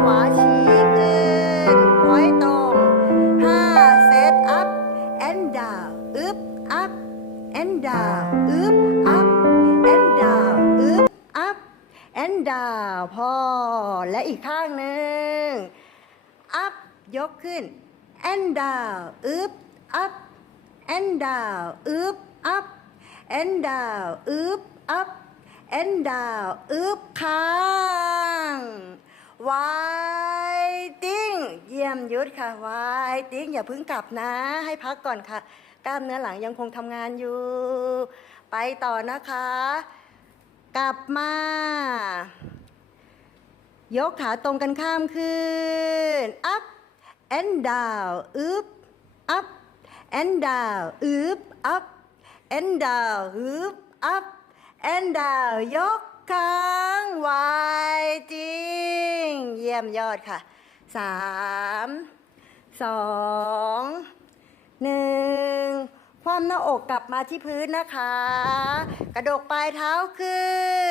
ขวาชี้ขึ้นไว้ตรงห้าเซตอัพแอนด์ดาวอึบอัพแอนด์ดาวอึบอัพแอนด์ดาวอึบอัพแอนด์ดาวพอและอีกข้างหนึ่งอัพยกขึ้นแอนด์ดาวอึบอัพแอนด์ดาวอึบอัพแอนด์ดาวอึบอัพแอนด์ดาวอึบค้างว้า มยุดค่ะวายติ้งอย่าเพิ่งกลับนะ ให้พักก่อนค่ะ กล้ามเนื้อหลังยังคงทำงานอยู่ ไปต่อนะคะ กลับมา ยกขาตรงกันข้ามขึ้น up and down อึบ up and down อึบ up and down อึบ up and down ยกค้างไว้จริง เยี่ยมยอดค่ะ สามสองหนึ่งความหน้าอกกลับมาที่พื้นนะคะ กระดกปลายเท้าขึ้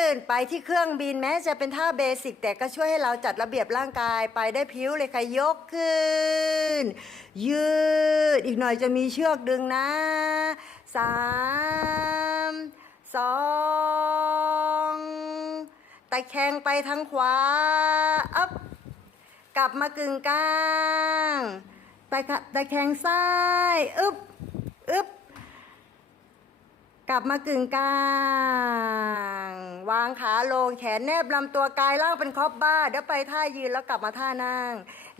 น ไปที่เครื่องบินแม้จะเป็นท่าเบสิก แต่ก็ช่วยให้เราจัดระเบียบร่างกายไปได้พิ้วเลยค่ะยกขึ้น ยืดอีกหน่อยจะมีเชือกดึงนะสามสองตะแคงไปทางขวาอัพ ลับมากึ่งกลางตะขะตะแคงซ้ายอึบอึบกลับมากึ่งกลาง วางขาลงแขนแนบลำตัวกายล่างเป็นคอบบ้า เดี๋ยวไปท่ายืนแล้วกลับมาท่านั่ง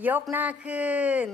ยกหน้าขึ้น